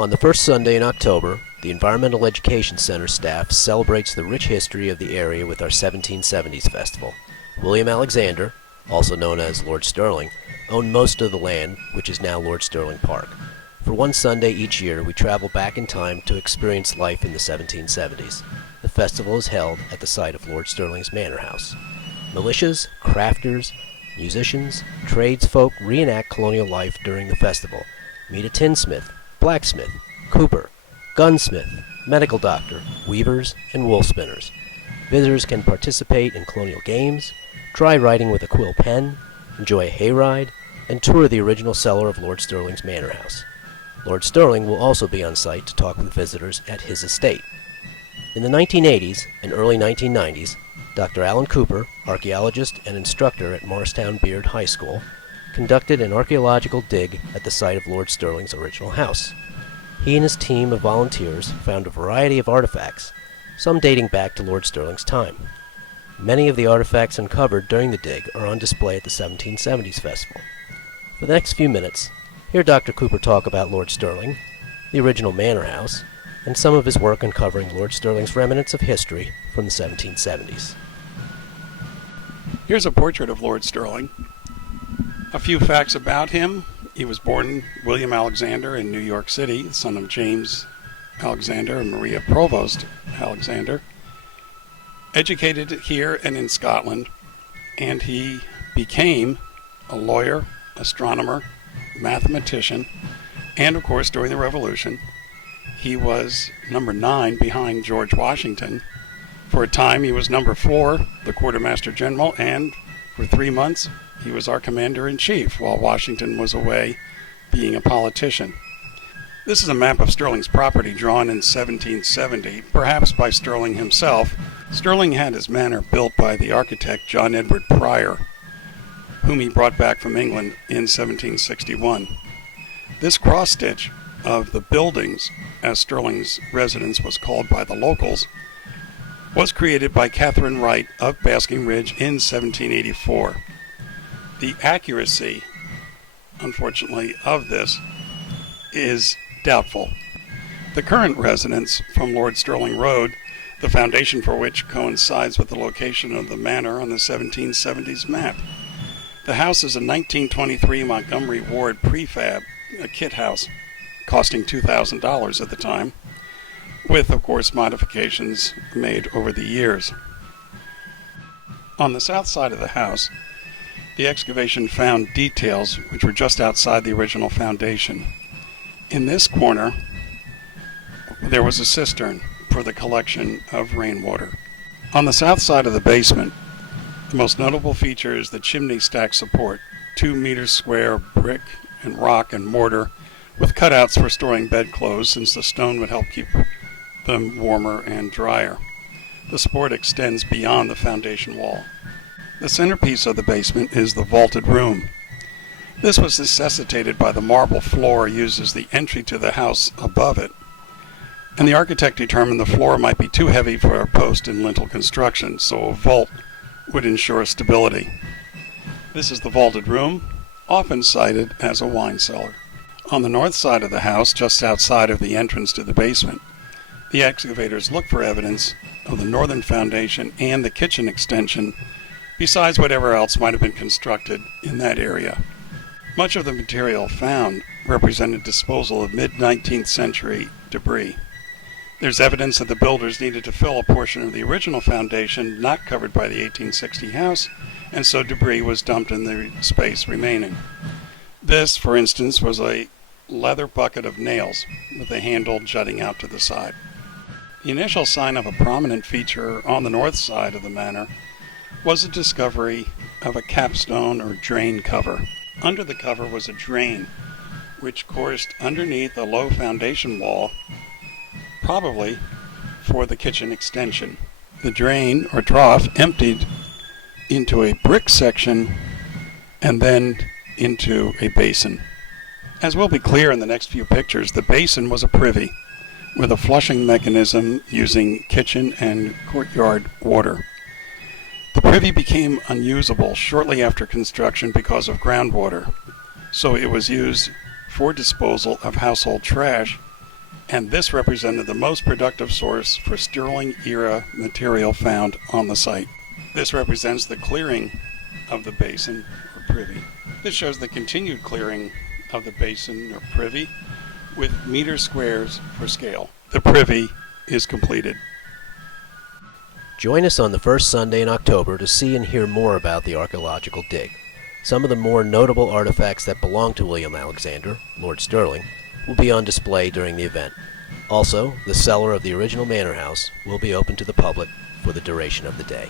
On the first Sunday in October, the Environmental Education Center staff celebrates the rich history of the area with our 1770s festival. William Alexander, also known as Lord Stirling, owned most of the land, which is now Lord Stirling Park. For one Sunday each year, we travel back in time to experience life in the 1770s. The festival is held at the site of Lord Stirling's manor house. Militias, crafters, musicians, tradesfolk reenact colonial life during the festival. Meet a tinsmith, blacksmith, cooper, gunsmith, medical doctor, weavers, and wool spinners. Visitors can participate in colonial games, try writing with a quill pen, enjoy a hayride, and tour the original cellar of Lord Stirling's manor house. Lord Stirling will also be on site to talk with visitors at his estate. In the 1980s and early 1990s, Dr. Alan Cooper, archaeologist and instructor at Morristown Beard High School, conducted an archaeological dig at the site of Lord Stirling's original house. He and his team of volunteers found a variety of artifacts, some dating back to Lord Stirling's time. Many of the artifacts uncovered during the dig are on display at the 1770s Festival. For the next few minutes, hear Dr. Cooper talk about Lord Stirling, the original manor house, and some of his work uncovering Lord Stirling's remnants of history from the 1770s. Here's a portrait of Lord Stirling. A few facts about him. He was born William Alexander in New York City, the son of James Alexander and Maria Provost Alexander. Educated here and in Scotland, and he became a lawyer, astronomer, mathematician, and of course during the Revolution, he was number 9 behind George Washington. For a time he was number 4, the quartermaster general, and for 3 months he was our commander-in-chief while Washington was away being a politician. This is a map of Stirling's property drawn in 1770, perhaps by Stirling himself. Stirling had his manor built by the architect John Edward Prior, whom he brought back from England in 1761. This cross-stitch of the buildings, as Stirling's residence was called by the locals, was created by Catherine Wright of Basking Ridge in 1784. The accuracy, unfortunately, of this is doubtful. The current residence from Lord Stirling Road, the foundation for which coincides with the location of the manor on the 1770s map. The house is a 1923 Montgomery Ward prefab, a kit house, costing $2,000 at the time, with, of course, modifications made over the years. On the south side of the house, the excavation found details which were just outside the original foundation. In this corner, there was a cistern for the collection of rainwater. On the south side of the basement, the most notable feature is the chimney stack support, 2 meters square brick and rock and mortar, with cutouts for storing bedclothes, since the stone would help keep them warmer and drier. The support extends beyond the foundation wall. The centerpiece of the basement is the vaulted room. This was necessitated by the marble floor used as the entry to the house above it, and the architect determined the floor might be too heavy for a post and lintel construction, so a vault would ensure stability. This is the vaulted room, often cited as a wine cellar. On the north side of the house, just outside of the entrance to the basement, the excavators looked for evidence of the northern foundation and the kitchen extension, besides whatever else might have been constructed in that area. Much of the material found represented disposal of mid-19th century debris. There's evidence that the builders needed to fill a portion of the original foundation not covered by the 1860 house, and so debris was dumped in the space remaining. This, for instance, was a leather bucket of nails with a handle jutting out to the side. The initial sign of a prominent feature on the north side of the manor was the discovery of a capstone or drain cover. Under the cover was a drain which coursed underneath a low foundation wall, probably for the kitchen extension. The drain or trough emptied into a brick section and then into a basin. As will be clear in the next few pictures, the basin was a privy with a flushing mechanism using kitchen and courtyard water. The privy became unusable shortly after construction because of groundwater, so it was used for disposal of household trash and this represented the most productive source for Stirling-era material found on the site. This represents the clearing of the basin, or privy. This shows the continued clearing of the basin, or privy, with meter squares for scale. The privy is completed. Join us on the first Sunday in October to see and hear more about the archaeological dig. Some of the more notable artifacts that belong to William Alexander, Lord Stirling, will be on display during the event. Also, the cellar of the original manor house will be open to the public for the duration of the day.